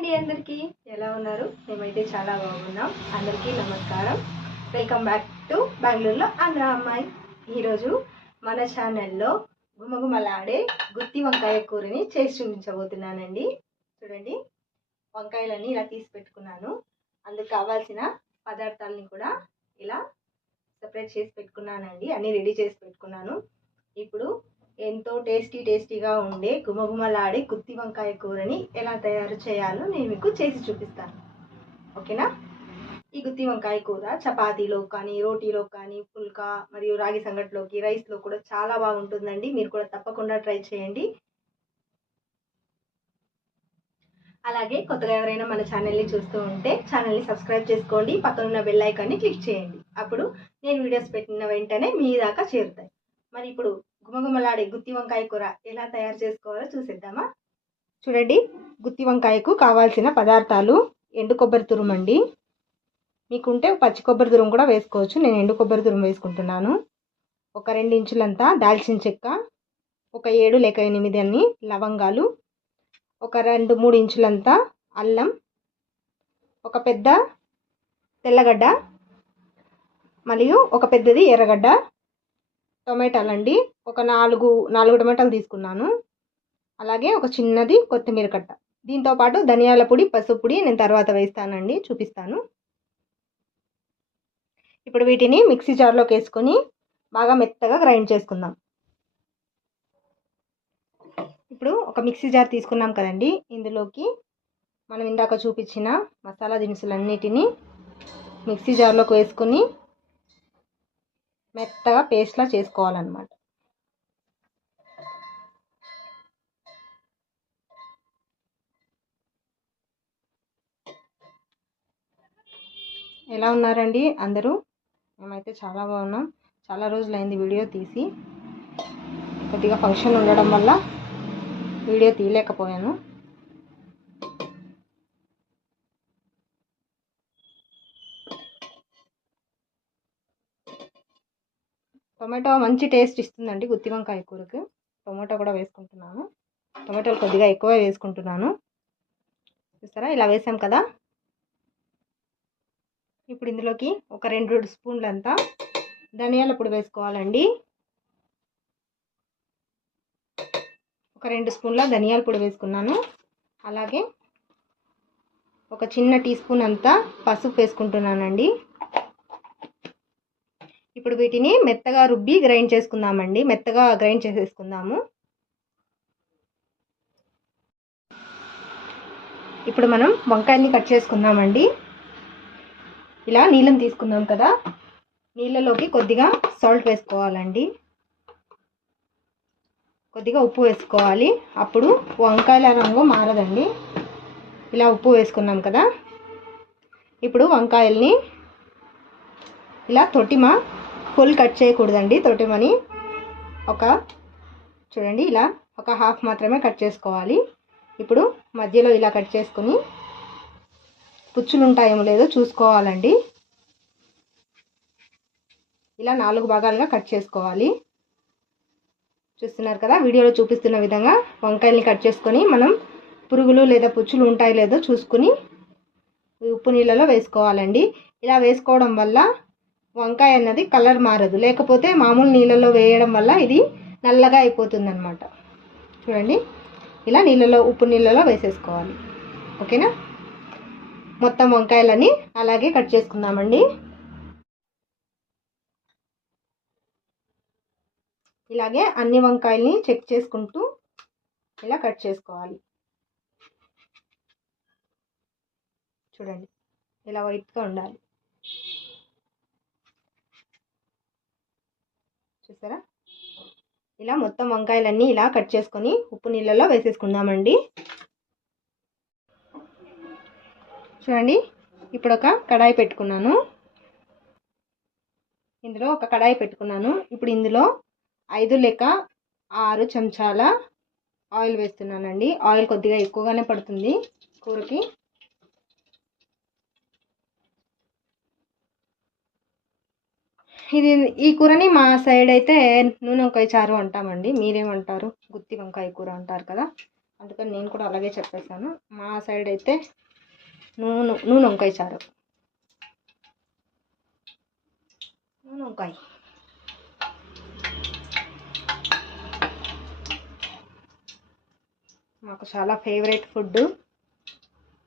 అండి అందరికీ ఎలా ఉన్నారు? మేమైతే చాలా బాగున్నాం. అందరికీ నమస్కారం. వెల్కమ్ బ్యాక్ టు బెంగళూరులో ఆంధ్ర అమ్మాయి. ఈరోజు మన ఛానల్లో గుమగుమలాడే గుత్తి వంకాయ కూరని చేసి చూపించబోతున్నానండి. చూడండి, వంకాయలన్నీ ఇలా తీసి పెట్టుకున్నాను. అందుకు కావాల్సిన పదార్థాలని కూడా ఇలా సెపరేట్ చేసి పెట్టుకున్నానండి. అన్నీ రెడీ చేసి పెట్టుకున్నాను. ఇప్పుడు ఎంతో టేస్టీగా ఉండే గుమగుమలాడే గుత్తి వంకాయ కూరని ఎలా తయారు చేయాలో నేను మీకు చేసి చూపిస్తాను. ఓకేనా? ఈ గుత్తి వంకాయ కూర చపాతీలో కానీ, రోటీలో కానీ, పుల్కా మరియు రాగి సంగట్లోకి, రైస్లో కూడా చాలా బాగుంటుందండి. మీరు కూడా తప్పకుండా ట్రై చేయండి. అలాగే కొత్తగా ఎవరైనా మన ఛానల్ని చూస్తూ ఉంటే ఛానల్ని సబ్స్క్రైబ్ చేసుకోండి. పక్కన ఉన్న బెల్ ఐకాన్ని క్లిక్ చేయండి. అప్పుడు నేను వీడియోస్ పెట్టిన వెంటనే మీ దాకా చేరుతాయి. మరి ఇప్పుడు గుమగుమలాడే గుత్తి వంకాయ కూర ఎలా తయారు చేసుకోవాలో చూసేద్దామా? చూడండి, గుత్తి వంకాయకు కావాల్సిన పదార్థాలు ఎండు కొబ్బరి తురుము అండి. మీకుంటే పచ్చి కొబ్బరి తురుము కూడా వేసుకోవచ్చు. నేను ఎండు కొబ్బరి తురుము వేసుకుంటున్నాను. ఒక 2 ఇంచులంతా దాల్చిన చెక్క, ఒక 7 లేక 8 అన్ని లవంగాలు, ఒక 2-3 ఇంచులంతా అల్లం, ఒక పెద్ద తెల్లగడ్డ మరియు ఒక పెద్దది ఎర్రగడ్డ, టొమాటోలండి. ఒక 4 టొమాటోలు తీసుకున్నాను. అలాగే ఒక చిన్నది కొత్తిమీర కట్ట. దీంతో పాటు ధనియాల పొడి, పసుపు పొడి నేను తర్వాత వేస్తానండి, చూపిస్తాను. ఇప్పుడు వీటిని మిక్సీ జార్లోకి వేసుకొని బాగా మెత్తగా గ్రైండ్ చేసుకుందాం. ఇప్పుడు ఒక మిక్సీ జార్ తీసుకున్నాం కదండి, ఇందులోకి మనం ఇందాక చూపించిన మసాలా దినుసులన్నిటినీ మిక్సీ జార్లోకి వేసుకొని మెత్తగా పేస్ట్లా చేసుకోవాలన్నమాట. ఎలా ఉన్నారండి అందరూ? మేమైతే చాలా బాగున్నాం. చాలా రోజులైంది వీడియో తీసి. కొద్దిగా ఫంక్షన్ ఉండడం వల్ల వీడియో తీయలేకపోయాను. టొమాటో మంచి టేస్ట్ ఇస్తుందండి గుత్తి వంకాయ కూరకు. టొమాటో కూడా వేసుకుంటున్నాను. టొమాటోలు కొద్దిగా ఎక్కువ వేసుకుంటున్నాను. చూస్తారా, ఇలా వేసాం కదా. ఇప్పుడు ఇందులోకి ఒక 2 స్పూన్లంతా ధనియాల పొడి వేసుకోవాలండి. ఒక 2 స్పూన్ల ధనియాల పొడి వేసుకున్నాను. అలాగే ఒక చిన్న టీ స్పూన్ అంతా పసుపు వేసుకుంటున్నానండి. ఇప్పుడు వీటిని మెత్తగా రుబ్బి గ్రైండ్ చేసుకుందామండి. మెత్తగా గ్రైండ్ చేసేసుకుందాము. ఇప్పుడు మనం వంకాయల్ని కట్ చేసుకుందామండి. ఇలా నీళ్ళని తీసుకుందాం కదా, నీళ్ళలోకి కొద్దిగా సాల్ట్ వేసుకోవాలండి, కొద్దిగా ఉప్పు వేసుకోవాలి. అప్పుడు వంకాయల రంగు మారదండి. ఇలా ఉప్పు వేసుకున్నాం కదా. ఇప్పుడు వంకాయల్ని ఇలా ఫుల్ కట్ చేయకూడదండి. తొటిమని చూడండి, ఇలా ఒక హాఫ్ మాత్రమే కట్ చేసుకోవాలి. ఇప్పుడు మధ్యలో ఇలా కట్ చేసుకుని పుచ్చులు ఉంటాయేమో లేదో చూసుకోవాలండి. ఇలా 4 భాగాలుగా కట్ చేసుకోవాలి. చూస్తున్నారు కదా, వీడియోలో చూపిస్తున్న విధంగా వంకాయల్ని కట్ చేసుకొని మనం పురుగులు లేదా పుచ్చులు ఉంటాయో లేదో చూసుకుని ఉప్పు నీళ్ళలో వేసుకోవాలండి. ఇలా వేసుకోవడం వల్ల వంకాయ అన్నది కలర్ మారదు. లేకపోతే మామూలు నీళ్ళలో వేయడం వల్ల ఇది నల్లగా అయిపోతుందన్నమాట. చూడండి, ఇలా ఉప్పు నీళ్ళలో వేసేసుకోవాలి. ఓకేనా? మొత్తం వంకాయలని అలాగే కట్ చేసుకుందామండి. ఇలాగే అన్ని వంకాయల్ని చెక్ చేసుకుంటూ ఇలా కట్ చేసుకోవాలి. చూడండి, ఇలా వైట్గా ఉండాలి. చూసారా? ఇలా మొత్తం వంకాయలన్నీ ఇలా కట్ చేసుకొని ఉప్పు నీళ్ళలో వేసేసుకుందామండి. చూడండి, ఇప్పుడు ఒక కడాయి పెట్టుకున్నాను. ఇప్పుడు ఇందులో 5 లేక 6 చెంచాల ఆయిల్ వేస్తున్నానండి. ఆయిల్ కొద్దిగా ఎక్కువగానే పడుతుంది కూరకి. ఈ కూరని మా సైడ్ అయితే నూనె వంకాయ చారు అంటామండి. మీరేమంటారు? గుత్తి వంకాయ కూర అంటారు కదా. అందుకని నేను కూడా అలాగే చెప్పేసాను. మా సైడ్ అయితే నూనె వంకాయ చారు, నూనె వంకాయ. మాకు చాలా ఫేవరెట్ ఫుడ్.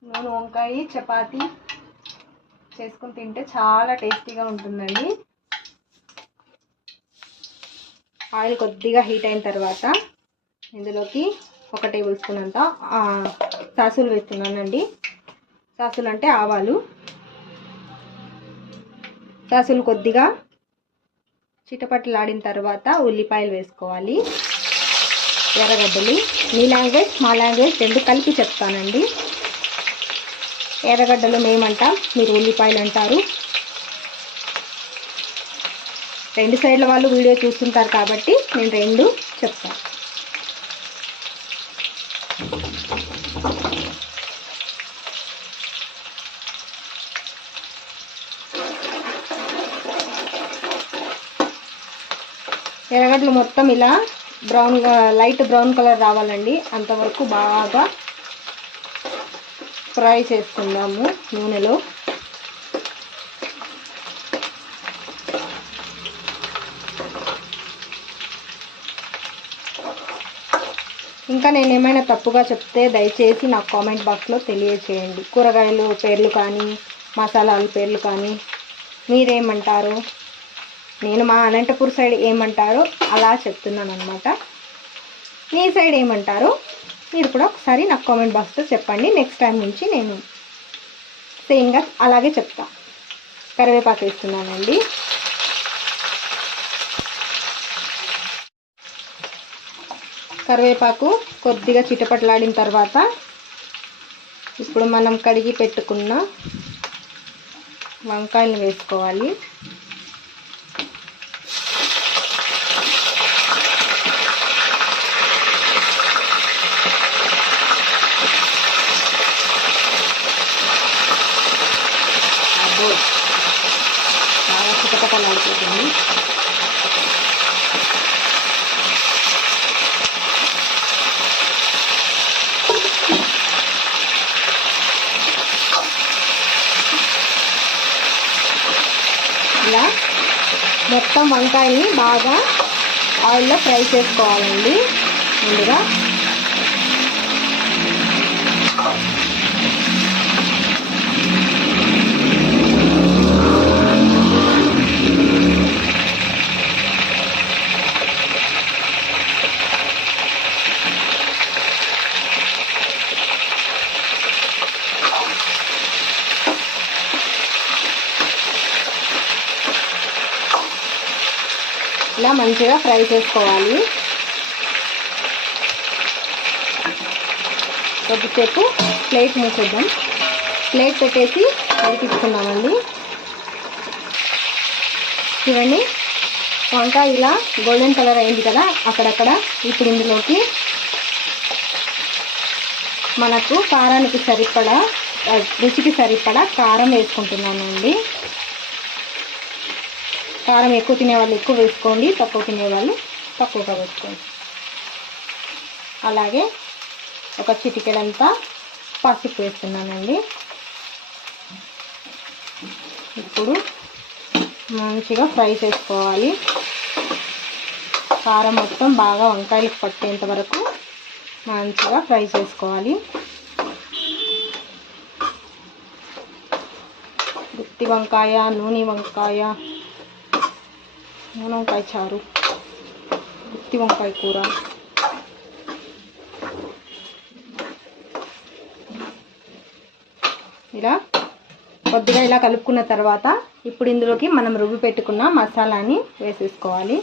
నూనె వంకాయ చపాతి చేసుకుని తింటే చాలా టేస్టీగా ఉంటుందండి. ఆయిల్ కొద్దిగా హీట్ అయిన తర్వాత ఇందులోకి 1 టేబుల్ స్పూన్ అంతా సాసులు వేస్తున్నానండి. సాసులు అంటే ఆవాలు. సాసులు కొద్దిగా చిటపటలాడిన తర్వాత ఉల్లిపాయలు వేసుకోవాలి. ఎర్రగడ్డలు, మీ లాంగ్వేజ్ మా లాంగ్వేజ్ రెండు కలిపి చెప్తానండి. ఎర్రగడ్డలు మేమంటాం, మీరు ఉల్లిపాయలు అంటారు. 2 సైడ్ల వాళ్ళు వీడియో చూస్తుంటారు కాబట్టి నేను 2 చెప్తాను. ఎర్రగడ్డలు మొత్తం ఇలా లైట్ బ్రౌన్ కలర్ రావాలండి. అంతవరకు బాగా ఫ్రై చేసుకుందాము నూనెలో. ఇంకా నేను ఏమైనా తప్పుగా చెప్తే దయచేసి నాకు కామెంట్ బాక్స్లో తెలియచేయండి. కూరగాయలు పేర్లు కానీ మసాలాల పేర్లు కానీ మీరేమంటారు, నేను మా అనంతపూర్ సైడ్ ఏమంటారో అలా చెప్తున్నాను అనమాట. మీ సైడ్ ఏమంటారో మీరు కూడా ఒకసారి నాకు కామెంట్ బాక్స్లో చెప్పండి. నెక్స్ట్ టైం నుంచి నేను సేమ్గా అలాగే చెప్తా. కరివేపాకు వేస్తున్నానండి. కరివేపాకు కొద్దిగా చిటపటలాడిన తర్వాత ఇప్పుడు మనం కడిగి పెట్టుకున్న వంకాయలు వేసుకోవాలి. బాగా చిటపటలాడిపోతుంది. ఇలా మొత్తం వంకాయని బాగా ఆయిల్లో ఫ్రై చేసుకోవాలండి. ముందుగా ఇలా మంచిగా ఫ్రై చేసుకోవాలి. కొద్దిసేపు ప్లేట్ మూసేద్దాం. ప్లేట్ పెట్టేసి ఉడికించుకున్నామండి. చూడండి, వంకాయ ఇలా గోల్డెన్ కలర్ అయింది కదా అక్కడక్కడ. ఇప్పుడు ఇందులోకి మనకు కారానికి సరిపడా, రుచికి సరిపడా కారం వేసుకుంటున్నానండి. కారం ఎక్కువ తినేవాళ్ళు ఎక్కువ వేసుకోండి, తక్కువ తినేవాళ్ళు తక్కువగా వేసుకోండి. అలాగే ఒక చిటికెడంతా పసుపు వేస్తున్నానండి. ఇప్పుడు మంచిగా ఫ్రై చేసుకోవాలి. కారం మొత్తం బాగా వంకాయలకు పట్టేంత వరకు మంచిగా ఫ్రై చేసుకోవాలి. గుత్తి వంకాయ, నూనె వంకాయ చారు, గుత్తి వంకాయ కూర. ఇలా కొద్దిగా ఇలా కలుపుకున్న తర్వాత ఇప్పుడు ఇందులోకి మనం రుబ్బి పెట్టుకున్న మసాలాని వేసేసుకోవాలి.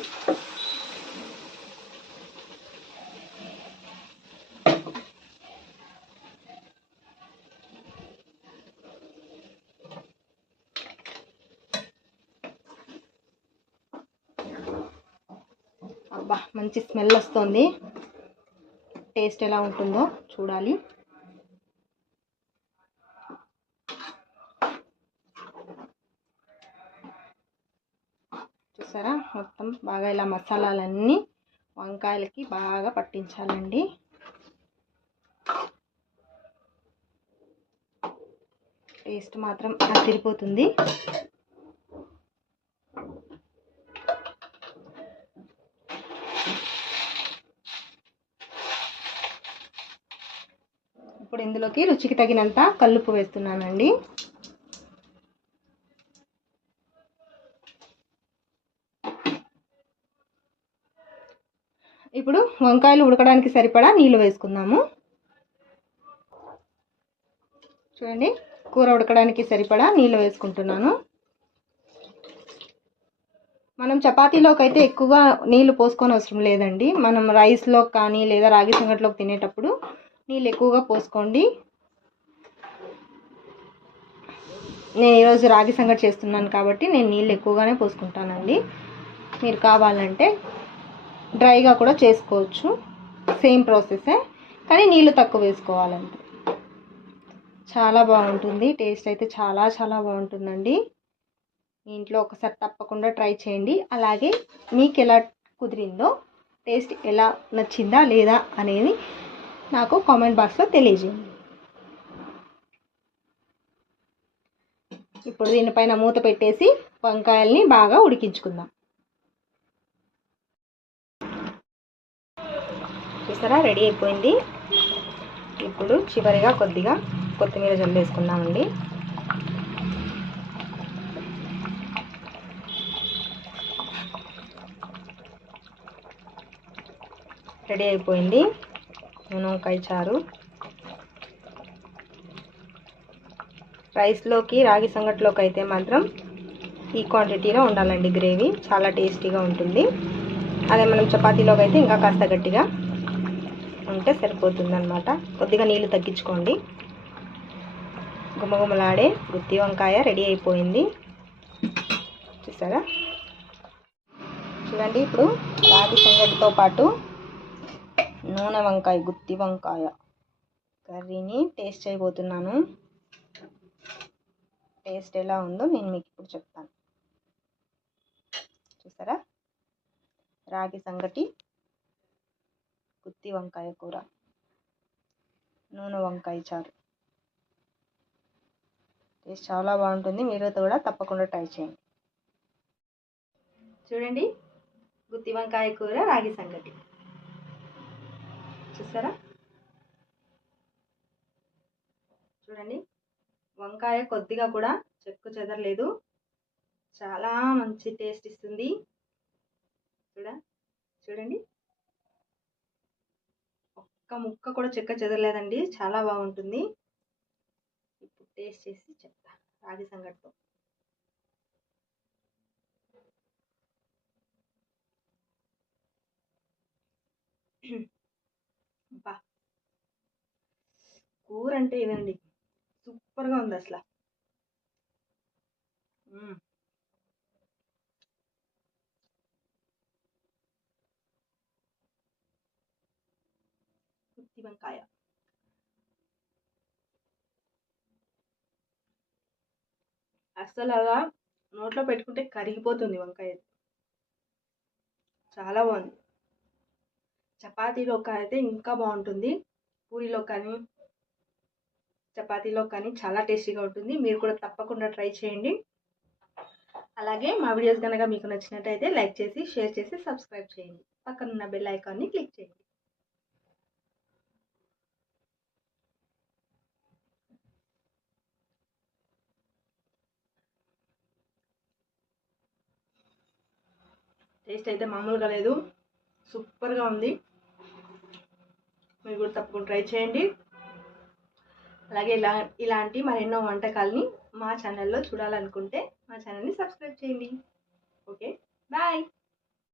అబ్బా, మంచి స్మెల్ వస్తుంది. టేస్ట్ ఎలా ఉంటుందో చూడాలి. చూసారా, మొత్తం బాగా ఇలా మసాలాలన్నీ వంకాయలకి బాగా పట్టించాలండి. టేస్ట్ మాత్రం అదిరిపోతుంది. ఇప్పుడు ఇందులోకి రుచికి తగినంత కల్లుప్పు వేస్తున్నానండి. ఇప్పుడు వంకాయలు ఉడకడానికి సరిపడా నీళ్ళు వేసుకుందాము. చూడండి, కూర ఉడకడానికి సరిపడా నీళ్ళు వేసుకుంటున్నాను. మనం చపాతీలోకి అయితే ఎక్కువగా నీళ్ళు పోసుకొని అవసరం లేదండి. మనం రైస్లో కానీ లేదా రాగి సంగటిలోకి తినేటప్పుడు నీళ్ళు ఎక్కువగా పోసుకోండి. నేను ఈరోజు రాగి సంగటి చేస్తున్నాను కాబట్టి నేను నీళ్ళు ఎక్కువగానే పోసుకుంటానండి. మీరు కావాలంటే డ్రైగా కూడా చేసుకోవచ్చు, సేమ్ ప్రాసెసే, కానీ నీళ్ళు తక్కువ వేసుకోవాలంటే. చాలా బాగుంటుంది, టేస్ట్ అయితే చాలా చాలా బాగుంటుందండి. ఇంట్లో ఒకసారి తప్పకుండా ట్రై చేయండి. అలాగే మీకు ఎలా కుదిరిందో, టేస్ట్ ఎలా నచ్చిందా లేదా అనేది నాకు కామెంట్ బాక్స్లో తెలియజేయండి. ఇప్పుడు దీనిపైన మూత పెట్టేసి వంకాయల్ని బాగా ఉడికించుకుందాం. చూసారా, రెడీ అయిపోయింది. ఇప్పుడు చివరిగా కొద్దిగా కొత్తిమీర జల్లేసుకుందామండి. రెడీ అయిపోయింది వంకాయ చారు. రైస్లోకి రాగి సంగటిలోకి అయితే మాత్రం ఈ క్వాంటిటీలో ఉండాలండి గ్రేవీ, చాలా టేస్టీగా ఉంటుంది. అదే మనం చపాతీలోకి అయితే ఇంకా కాస్త గట్టిగా ఉంటే సరిపోతుంది అన్నమాట. కొద్దిగా నీళ్ళు తగ్గించుకోండి. గుమగుమలాడే గుత్తి వంకాయ రెడీ అయిపోయింది. చూసారా, చూడండి. ఇప్పుడు రాగి సంగటితో పాటు నూనె వంకాయ, గుత్తి వంకాయ కర్రీని టేస్ట్ చేయబోతున్నాను. టేస్ట్ ఎలా ఉందో నేను మీకు ఇప్పుడు చెప్తాను. చూసారా, రాగి సంగటి, గుత్తి వంకాయ కూర, నూనె వంకాయ చారు. టేస్ట్ చాలా బాగుంటుంది. మీరు కూడా తప్పకుండా ట్రై చేయండి. చూడండి, గుత్తి వంకాయ కూర, రాగి సంగటి. చూసారా, చూడండి, వంకాయ కొద్దిగా కూడా చెక్కు చెదరలేదు. చాలా మంచి టేస్ట్ ఇస్తుంది. చూడండి, ఒక్క ముక్క కూడా చెక్క చెదరలేదండి, చాలా బాగుంటుంది. ఇప్పుడు టేస్ట్ చేసి చెప్తా రాగి సంగటితో. బా, కూర అంటే ఇదండి, సూపర్గా ఉంది అసలు. గుత్తి వంకాయ అస్సలు అలా నోట్లో పెట్టుకుంటే కరిగిపోతుంది వంకాయ. చాలా బాగుంది. చపాతీలో అయితే ఇంకా బాగుంటుంది. పూరీలో కానీ చపాతీలో కానీ చాలా టేస్టీగా ఉంటుంది. మీరు కూడా తప్పకుండా ట్రై చేయండి. అలాగే మా వీడియోస్ కనుక మీకు నచ్చినట్టయితే లైక్ చేసి, షేర్ చేసి, సబ్స్క్రైబ్ చేయండి. పక్కనున్న బెల్ ఐకాన్ని క్లిక్ చేయండి. టేస్ట్ అయితే మామూలుగా లేదు, సూపర్గా ఉంది. మీరు కూడా తప్పకుండా ట్రై చేయండి. అలాగే ఇలాంటి మరెన్నో వంటకాలని మా ఛానల్లో చూడాలనుకుంటే మా ఛానల్ని సబ్స్క్రైబ్ చేయండి. Okay, bye.